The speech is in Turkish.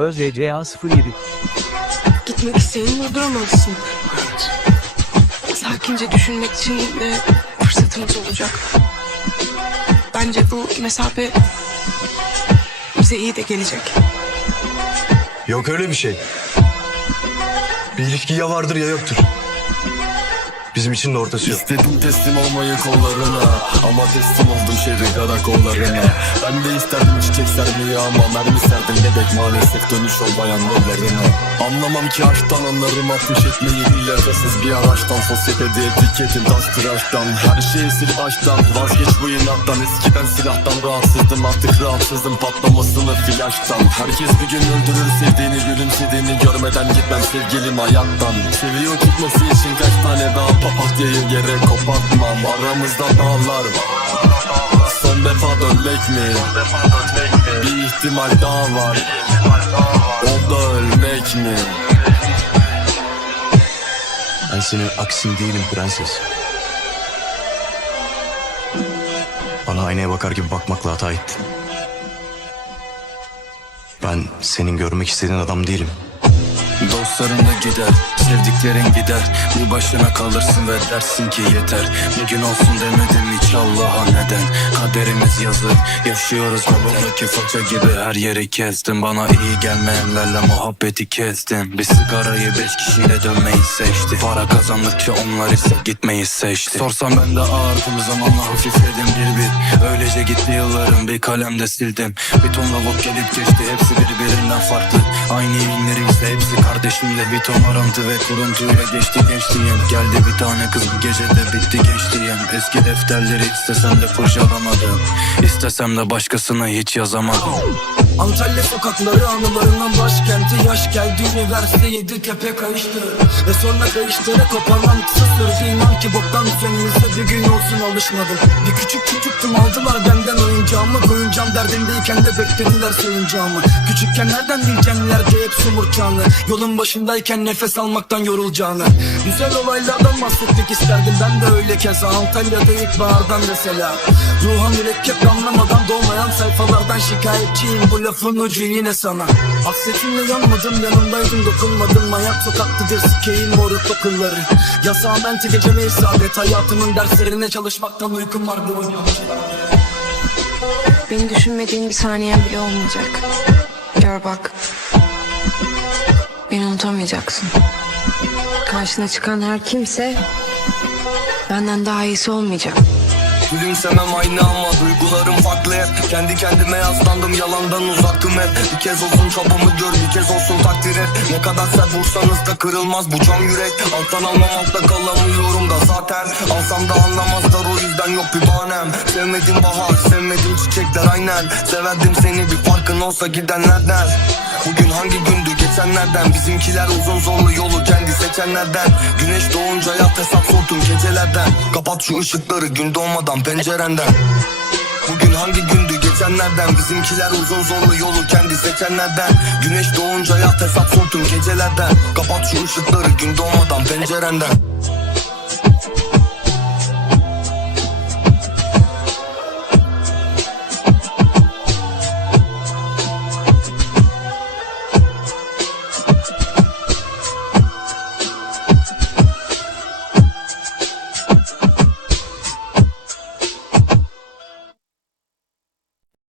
ÖZCA 07 Gitmek isteyeni durdurmalısın. Sakince düşünmek için de fırsatımız olacak. Bence bu mesafe bize iyi de gelecek. Yok öyle bir şey. Bir ilişki ya vardır ya yoktur. Bizim için de ortası yok. İstedim teslim olmayı kollarına Ama teslim oldum şehrin karakollarına. Ben de isterdim çiçek sermeyi ama Mermi serdim bebek maalesef dönüş olmayan yollarına Anlamam ki aşktan anlarım atmış etmeyi Bilakasız bir araçtan Sosyetede etiketin tas tıraştan. Her şeyi sil baştan Vazgeç bu inattan. Eskiden silahtan rahatsızdım artık rahatsızım Patlamasını flaştan Herkes bir gün öldürür sevdiğini gülümsediğini Görmeden gitmem sevgilim hayattan. Seviyor tutması için kaç tane daha Papatyayı yere kopartmam Aramızda dağlar Son defa dönmek mi? Bir ihtimal daha var O da ölmek mi? Ben senin aksin değilim prenses. Bana aynaya bakar gibi bakmakla hata ettin. Ben senin görmek istediğin adam değilim. Dostların da gider, sevdiklerin gider Bir başına kalırsın ve dersin ki yeter. Bir gün olsun demedim hiç Allah'a neden. Kaderimiz yazık, yaşıyoruz babamdaki faça gibi Her yeri kestim, bana iyi gelmeyenlerle muhabbeti kestim. Bir sigarayı beş kişiyle dönmeyi seçti. Para kazandıkça onlar ise gitmeyi seçti. Sorsam ben de ağırdım zamanla hafifledim bir bir. Öylece gitti yıllarım bir kalemde sildim. Bir ton lavuk gelip geçti hepsi birbirinden farklı. Aynı inleri ise hepsi kardeşimle Bir ton arantı ve kuruntuyla geçti gençliğim Geldi bir tane kız bu gecede bitti gençliğim Eski defterleri istesem de fırçalamadım İstesem de başkasına hiç yazamadım. Antalya sokakları anılarından başkenti Yaş geldi üniversite yedi tepe kayıştı Ve sonra kayıştıra koparmam kısa sürdü İnan ki boktan düzenimizde bir gün olsun alışmadım. Bir küçük çocuktum aldılar benden oyuncağımı. Koyuncağım derdindeyken de beklediler soyuncağımı. Küçükken nereden bilgenlerdi hep sumurcağını Yolun başındayken nefes almaktan yorulacağını. Güzel olaylardan bahsetmek isterdim ben de öyle keza. Antalya'da ilkbahardan mesela. Ruha mürekkep damlamadan dolmayan sayfalardan şikayetçiyim. Bu lafın ucu yine sana. Hasretinle yanmadım yanımdaydın dokunmadım. Ayak sokaktıdır sikeyim moruk okulları. Yasağım enti geceme isabet. Hayatımın derslerine çalışmaktan uykum vardı hocam Beni düşünmediğin bir saniyen bile olmayacak. Gör bak. Beni unutamayacaksın. Karşına çıkan her kimse benden daha iyisi olmayacak. Gülümsemem aynı ama duygularım farklı hep. Kendi kendime yaslandım yalandan uzaktım hep. Bir kez olsun çabamı gör bir kez olsun takdir et. Ne kadar sert vursanız da kırılmaz bu cam yürek. Alttan almam altta kalamıyorum da zaten. Alsam da anlamazlar o yüzden yok bir bahanem. Sevmedim bahar sevmedim çiçekler aynen. Severdim seni bir farkın olsa gidenlerden Bugün hangi gündü? Geçenlerden. Bizimkiler uzun zorlu yolu kendi seçenlerden. Güneş doğunca yat hesap sordum gecelerden. Kapat şu ışıkları gün doğmadan pencerenden. Bugün hangi gündü? Geçenlerden. Bizimkiler uzun zorlu yolu kendi seçenlerden. Güneş doğunca yat hesap sordum gecelerden. Kapat şu ışıkları gün doğmadan pencerenden